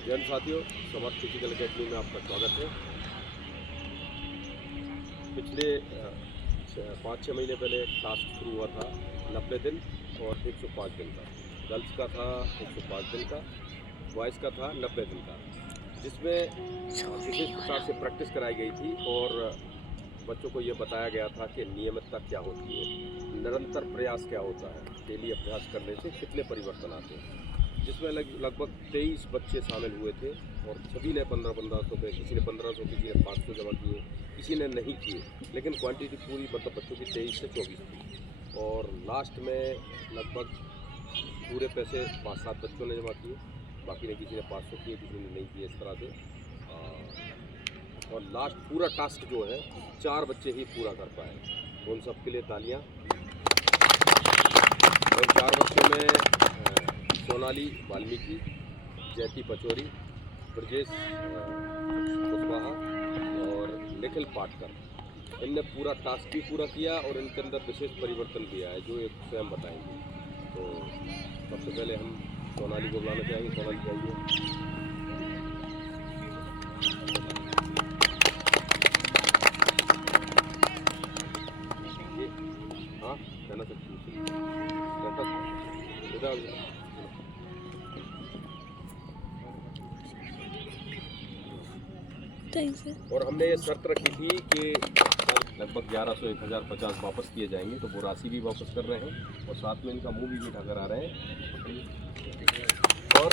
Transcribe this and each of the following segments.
जैन साथियों, समर्थ physical academy में आपका स्वागत है। पिछले 5-6 महीने पहले टास्क शुरू हुआ था 90 दिन और 105 दिन का। गर्ल्स का था 105 दिन का, बॉयज़ का था 90 दिन का, जिसमें विशेष प्रकार से प्रैक्टिस कराई गई थी और बच्चों को ये बताया गया था कि नियमितता क्या होती है, निरंतर प्रयास क्या होता है, डेली अभ्यास करने से कितने परिवर्तन आते हैं। जिसमें लगभग 23 बच्चे शामिल हुए थे और सभी ने 1500 रुपये, किसी ने 1500, किसी ने 500 जमा किए, किसी ने नहीं किए, लेकिन क्वांटिटी पूरी मतलब बच्चों की 23 से 24 थी। और लास्ट में लगभग पूरे पैसे 5-7 बच्चों ने जमा किए, बाकी ने किसी ने 500 किए, किसी ने नहीं किए, इस तरह से। और लास्ट पूरा टास्क जो है 4 बच्चे ही पूरा कर पाए, तो उन सब के लिए तालियां। और 4 बच्चों में सोनाली वाल्मीकि, जयती पचौरी, ब्रजेश कुशवाहा और निखिल पाटकर, इनने पूरा टास्क भी पूरा किया और इनके अंदर विशेष परिवर्तन भी आया जो एक स्वयं बताएंगे। तो सबसे पहले हम सोनाली को बुलाना चाहेंगे। सोनाली चाहिए। हाँ, कहना सकती और हमने ये शर्त रखी थी कि लगभग 1100-1050 वापस किए जाएंगे, तो वो राशि भी वापस कर रहे हैं और साथ में इनका मुंह भी मीठा करा रहे हैं। और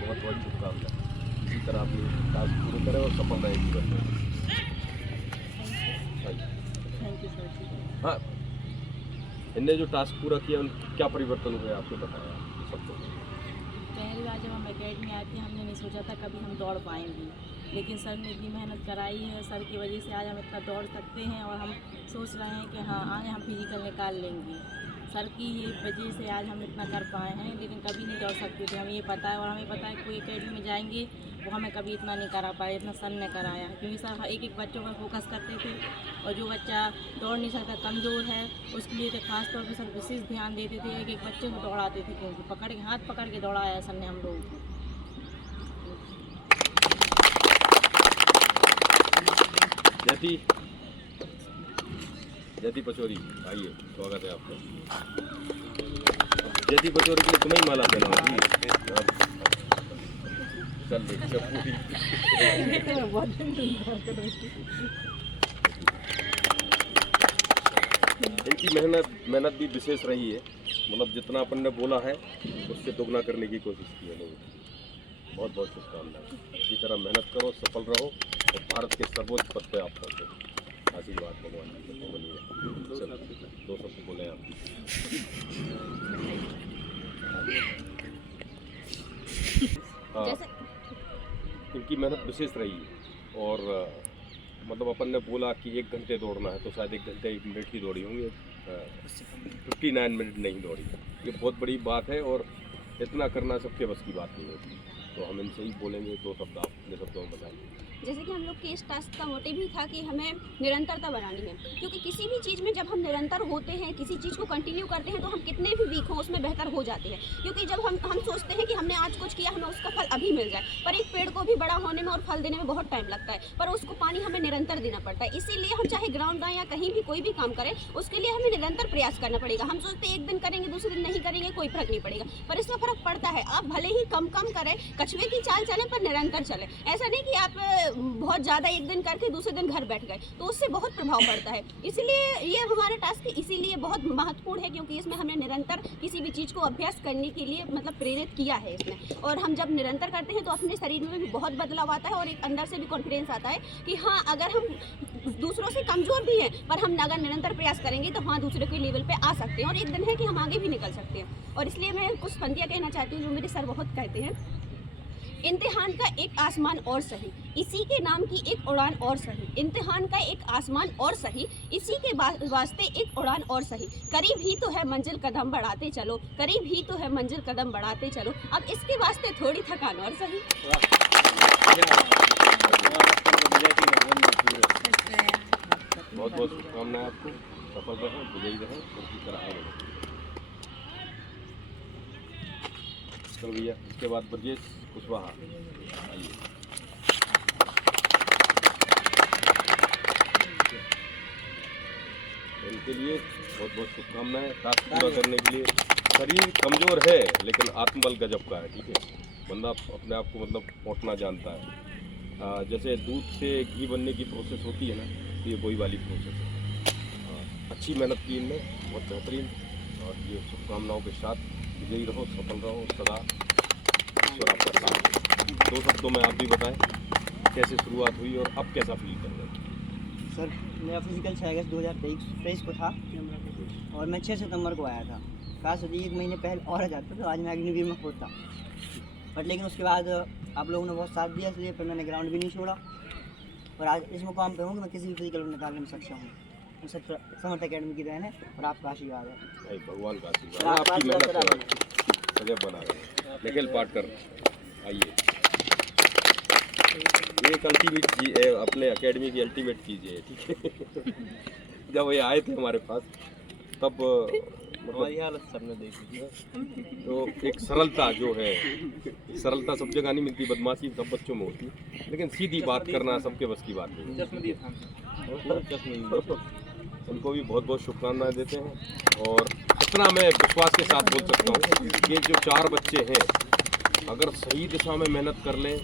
बहुत बहुत शुभकामनाएं। इसी तरह अपनी टास्क पूरे करें और सफल रहे जीवन में। हाँ, इनने जो टास्क पूरा किया उनका क्या परिवर्तन हुआ आपको बताया सबको। पहली बार जब हम अकेडमी आए थे हमने नहीं सोचा था कभी हम दौड़ पाएंगे, लेकिन सर ने इतनी मेहनत कराई है, सर की वजह से आज हम इतना दौड़ सकते हैं और हम सोच रहे हैं कि हाँ आगे हम फिजिकल निकाल लेंगे। सर की ये वजह से आज हम इतना कर पाए हैं, लेकिन कभी नहीं दौड़ सकते थे, हमें ये पता है। और हमें पता है कोई अकेडमी में जाएंगे वो हमें कभी इतना नहीं करा पाए, इतना सर ने कराया, क्योंकि सर एक एक बच्चों पर फोकस करते थे और जो बच्चा दौड़ नहीं सकता, कमज़ोर है, उसके लिए तो खास तौर पर सर विशेष ध्यान देते थे, एक एक बच्चे को दौड़ाते थे, क्योंकि पकड़ के हाथ पकड़ के दौड़ाया सर ने हम लोगों को। जयती पचौरी, आइए, स्वागत है आपका। जयती पचौरी के लिए तुम्हें ही माला देना होगी। इनकी मेहनत भी विशेष रही है, मतलब जितना अपन ने बोला है उससे दोगुना करने की कोशिश की है लोगों की। बहुत बहुत शुभकामनाएं। इसी तरह मेहनत करो, सफल रहो और भारत के सर्वोच्च पद पे आप पहुँचो। आशीर्वाद भगवान की बनिए। दो शब्द बोले आप। हाँ, इनकी मेहनत विशेष रही है और मतलब अपन ने बोला कि 1 घंटे दौड़ना है तो शायद 1 घंटे 1 मिनट ही दौड़ी होंगी, 59 मिनट नहीं दौड़ी। ये बहुत बड़ी बात है और इतना करना सबके बस की बात नहीं होती, तो हम इनसे ही बोलेंगे 2 शब्द, आप अपने शब्दों में बताएंगे। जैसे कि हम लोग के इस टास्क का मोटिव ही था कि हमें निरंतरता बनानी है, क्योंकि किसी भी चीज़ में जब हम निरंतर होते हैं, किसी चीज़ को कंटिन्यू करते हैं, तो हम कितने भी वीक हों उसमें बेहतर हो जाते हैं। क्योंकि जब हम सोचते हैं कि हमने आज कुछ किया, हमें उसका फल अभी मिल जाए, पर एक पेड़ को भी बड़ा होने में और फल देने में बहुत टाइम लगता है, पर उसको पानी हमें निरंतर देना पड़ता है। इसीलिए हम चाहे ग्राउंड जाएँ या कहीं भी कोई भी काम करें, उसके लिए हमें निरंतर प्रयास करना पड़ेगा। हम सोचते हैं 1 दिन करेंगे, दूसरे दिन नहीं करेंगे, कोई फर्क नहीं पड़ेगा, पर इसमें फ़र्क पड़ता है। आप भले ही कम करें, कछुए की चाल चलें, पर निरंतर चलें। ऐसा नहीं कि आप बहुत ज़्यादा 1 दिन करके दूसरे दिन घर बैठ गए, तो उससे बहुत प्रभाव पड़ता है। इसलिए ये हमारा टास्क इसीलिए बहुत महत्वपूर्ण है, क्योंकि इसमें हमने निरंतर किसी भी चीज़ को अभ्यास करने के लिए मतलब प्रेरित किया है इसमें। और हम जब निरंतर करते हैं तो अपने शरीर में भी बहुत बदलाव आता है और एक अंदर से भी कॉन्फिडेंस आता है कि हाँ, अगर हम दूसरों से कमज़ोर भी हैं, पर हम अगर निरंतर प्रयास करेंगे तो हाँ, दूसरे के लेवल पे आ सकते हैं और एक दिन है कि हम आगे भी निकल सकते हैं। और इसलिए मैं कुछ पंक्तियाँ कहना चाहती हूँ जो मेरे सर बहुत कहते हैं। इम्तिहान का एक आसमान और सही, इसी के नाम की एक उड़ान और सही। इम्तिहान का एक आसमान और सही, इसी के वास्ते एक उड़ान और सही। करीब ही तो है मंजिल, कदम बढ़ाते चलो, करीब ही तो है मंजिल, कदम बढ़ाते चलो। अब इसके वास्ते थोड़ी थकान और सही। शुभकामनाएं आपको, सफल रहें, विजयी रहें, उनकी तरह आगे बढ़ें। चलो भैया, इसके बाद ब्रजेश कुशवाहा आइए। इनके लिए बहुत बहुत शुभकामनाएं टास्क पूरा करने के लिए। शरीर कमज़ोर है लेकिन आत्मबल गजब का है, ठीक है। बंदा अपने आप को मतलब पौटना जानता है। जैसे दूध से घी बनने की प्रोसेस होती है ना, तो ये वही वाली प्रोसेस है। अच्छी मेहनत की इनने, बहुत बेहतरीन। और ये शुभकामनाओं के साथ विजयी रहो, सफल रहो सदा, ईश्वर आपका साथ दे। 2 शब्दों में आप भी बताएं कैसे शुरुआत हुई और अब कैसा फील कर रहे हैं? सर मेरा फिजिकल 6 अगस्त 2023 को था और मैं 6 सितंबर को आया था। काश यदि 1 महीने पहले और आ जाता तो आज मैं अग्निवीर में होता, बट लेकिन उसके बाद आप लोगों ने बहुत साथ दिया, इसलिए फिर मैंने ग्राउंड भी नहीं छोड़ा। और आज इस मुकाम पे हूँ कि मैं किसी भी फिजिकल निकालने में सक्षम हूँ। सब समर्थ अकेडमी की देन है और आपका आशीर्वाद है। भाई भगवान का आशीर्वाद है, आपकी मेहनत सजग बना रहे हैं। निखिल पाटकर आइए, एक अल्टीमेट अपने एकेडमी की अल्टीमेट कीजिए, ठीक है। जब ये आए थे हमारे पास तब हमारी हालत सबने देखी थी। तो एक सरलता जो है, सरलता सब जगह नहीं मिलती, बदमाशी सब बच्चों में होती, लेकिन सीधी बात करना सबके बस की बात नहीं। उनको भी बहुत बहुत शुभकामनाएं देते हैं। और इतना मैं विश्वास के साथ बोल सकता हूँ कि जो 4 बच्चे हैं, अगर सही दिशा में मेहनत कर लें,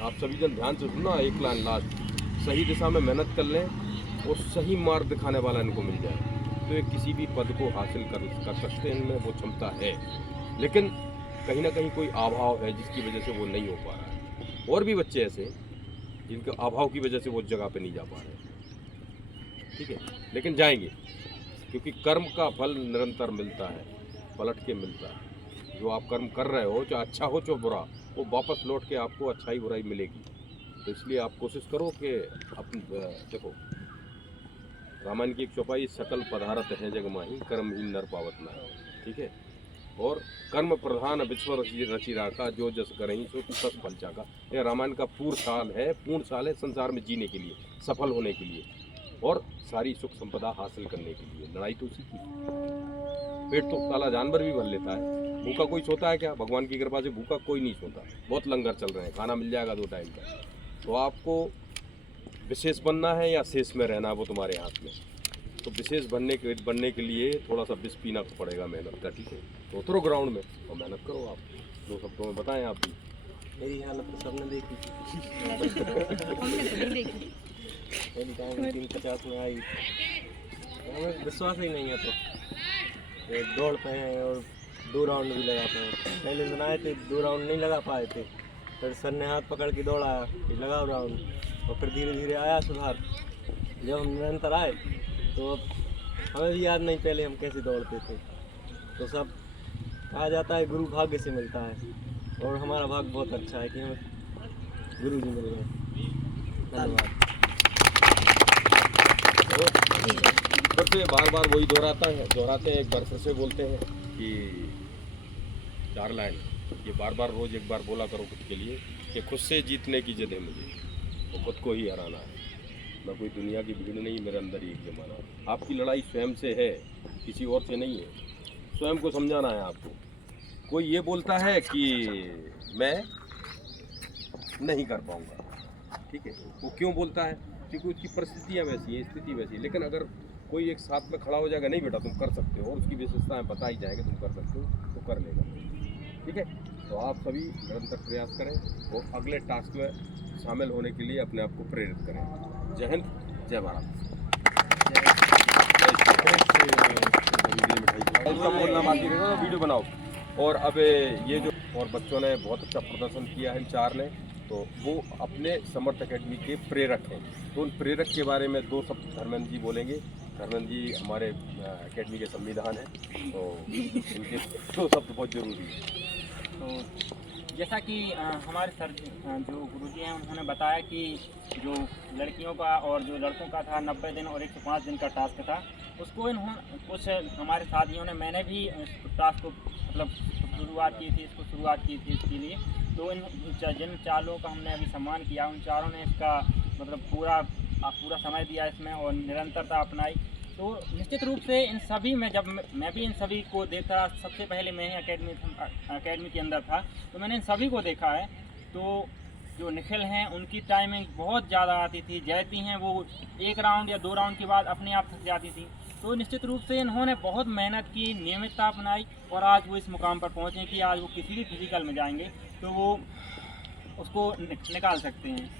आप सभी जन ध्यान से सुनना, एक लाइन लास्ट, सही दिशा में मेहनत कर लें और सही मार्ग दिखाने वाला इनको मिल जाए तो ये किसी भी पद को हासिल कर सकते हैं। इनमें वो क्षमता है, लेकिन कहीं ना कहीं कोई अभाव है जिसकी वजह से वो नहीं हो पा रहा है। और भी बच्चे ऐसे जिनके अभाव की वजह से वो जगह पे नहीं जा पा रहे, ठीक है, लेकिन जाएंगे, क्योंकि कर्म का फल निरंतर मिलता है, पलट के मिलता है। जो आप कर्म कर रहे हो, चाहे अच्छा हो चाहे बुरा, वो वापस लौट के आपको अच्छाई बुराई मिलेगी। तो इसलिए आप कोशिश करो कि देखो, रामायण की एक चौपाई, सकल पदार्थ है जग माही, कर्महीन नर पावत ना, ठीक है। और कर्म प्रधान विश्व रचि राखा, जो जस करहीं सो तस फल चाखा। यह रामायण का पूर्ण साल है संसार में जीने के लिए, सफल होने के लिए और सारी सुख संपदा हासिल करने के लिए। लड़ाई तो उसी की। पेट तो साला जानवर भी भर लेता है, भूखा कोई सोता है क्या? भगवान की कृपा से भूखा कोई नहीं सोता। बहुत लंगर चल रहे हैं, खाना मिल जाएगा 2 टाइम का। तो आपको विशेष बनना है या शेष में रहना, वो तुम्हारे हाथ में। तो विशेष बनने के लिए थोड़ा सा विष पीना पड़ेगा मेहनत का, ठीक है। तो उतरो ग्राउंड में और मेहनत करो। आप 2 शब्दों में बताएं आप भी। मेरी हालत तो सबने देखी मेरी टाइम 350 में आई, हमें विश्वास ही नहीं है। तो एक दौड़ पे हैं और 2 राउंड भी लगा पाए। पहले दिन आए थे, 2 राउंड नहीं लगा पाए थे, फिर सर ने हाथ पकड़ के दौड़ाया कि लगाओ राउंड, और फिर धीरे धीरे आया सुधार। जब हम निरंतर आए तो हमें भी याद नहीं पहले हम कैसे दौड़ते थे। तो सब कहा जाता है गुरु भाग्य से मिलता है, और हमारा भाग्य बहुत अच्छा है कि हमें गुरु जी मिल गए। धन्यवाद। फिर से बार बार वही दोहराते हैं, एक बार फिर से बोलते हैं कि 4 लाइन ये बार बार रोज़ एक बार बोला करो खुद के लिए कि खुद से जीतने की जिद है मुझे, तो खुद को ही हराना है। मैं कोई दुनिया की भीड़ नहीं, मेरे अंदर ही एक जमाना है। आपकी लड़ाई स्वयं से है, किसी और से नहीं है। स्वयं को समझाना है आपको। कोई ये बोलता है कि मैं नहीं कर पाऊँगा, ठीक है, वो क्यों बोलता है? क्योंकि उसकी परिस्थितियाँ वैसी हैं, स्थिति वैसी है। लेकिन अगर कोई एक साथ में खड़ा हो जाएगा, नहीं बेटा तुम कर सकते हो, और उसकी विशेषताएँ बता ही जाएगा तुम कर सकते हो, तो कर लेगा, ठीक है। तो आप सभी निरंतर प्रयास करें और अगले टास्क में शामिल होने के लिए अपने आप को प्रेरित करें। जय हिंद, जय भारत। बोलना बाकी रहेगा, वीडियो बनाओ। और अब ये जो और बच्चों ने बहुत अच्छा प्रदर्शन किया है, इन 4 ने, तो वो अपने समर्थ अकेडमी के प्रेरक हैं। तो उन प्रेरक के बारे में 2 शब्द धर्मेंद्र जी बोलेंगे। धर्मेंद्र जी हमारे अकेडमी के संविधान हैं, तो इनके 2 शब्द बहुत ज़रूरी है। तो जैसा कि हमारे सर जो गुरुजी हैं उन्होंने बताया कि जो लड़कियों का और जो लड़कों का था 90 दिन और 105 दिन का टास्क था, उसको इन्होंने कुछ हमारे साथियों ने, मैंने भी टास्क को मतलब शुरुआत की थी इसके लिए। तो इन जिन 4 लोगों का हमने अभी सम्मान किया, उन 4 ने इसका मतलब पूरा समय दिया इसमें और निरंतरता अपनाई। तो निश्चित रूप से इन सभी में जब मैं भी इन सभी को देखता रहा, सबसे पहले मैं अकेडमी के अंदर था, तो मैंने इन सभी को देखा है। तो जो निखिल हैं उनकी टाइमिंग बहुत ज़्यादा आती थी, जयती हैं वो 1 राउंड या 2 राउंड के बाद अपने आप थक जाती थी। तो निश्चित रूप से इन्होंने बहुत मेहनत की, नियमितता अपनाई और आज वो इस मुकाम पर पहुँचे कि आज वो किसी भी फिजिकल में जाएंगे तो वो उसको निकाल सकते हैं।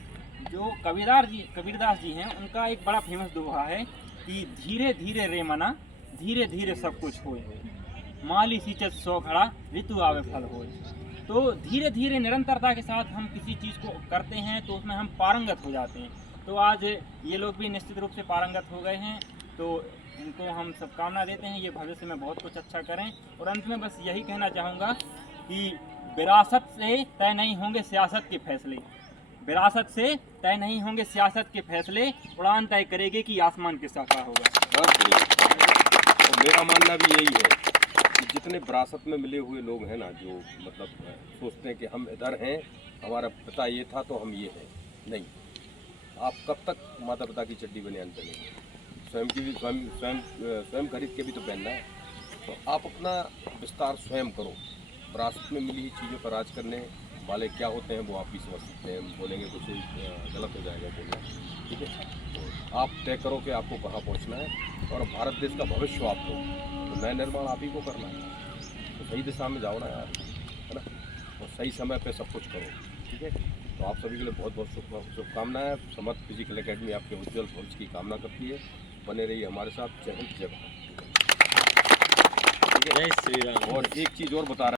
जो कबीरदास जी हैं, उनका एक बड़ा फेमस दोहा है कि धीरे धीरे रे मना, धीरे धीरे सब कुछ होए, माली सींचत 100 घड़ा, ऋतु आवे फल होए। तो धीरे धीरे निरंतरता के साथ हम किसी चीज़ को करते हैं तो उसमें हम पारंगत हो जाते हैं। तो आज ये लोग भी निश्चित रूप से पारंगत हो गए हैं, तो इनको हम शुभकामना देते हैं, ये भविष्य में बहुत कुछ अच्छा करें। और अंत में बस यही कहना चाहूँगा कि विरासत से तय नहीं होंगे सियासत के फैसले, विरासत से तय नहीं होंगे सियासत के फैसले, उड़ान तय करेगी कि आसमान किसका क्या होगा। और मेरा मानना भी यही है कि जितने विरासत में मिले हुए लोग हैं ना, जो मतलब सोचते हैं कि हम इधर हैं, हमारा पिता ये था तो हम ये हैं, नहीं। आप कब तक माता पिता की चड्डी बनियान पहनेंगे? स्वयं की भी स्वयं खरीद के भी तो पहनना है। तो आप अपना विस्तार स्वयं करो। विरासत में मिली चीज़ों पर राज करने वाले क्या होते हैं वो आप भी समझ सकते हैं। बोलेंगे कुछ गलत हो जाएगा बोलना, ठीक है। तो आप तय करो कि आपको कहाँ पहुँचना है और भारत देश का भविष्य आप लोग, तो नया निर्माण आप ही को करना है। तो सही दिशा में जाओ ना यार, है ना, और सही समय पे सब कुछ करो, ठीक है। तो आप सभी के लिए बहुत बहुत शुभकामनाएं। समर्थ फिजिकल एकेडमी आपके उज्जवल भविष्य की कामना करती है। बने रहिए हमारे साथ। जय हिंद, जय भारत। जय श्री राम। और एक चीज़ और बता रहा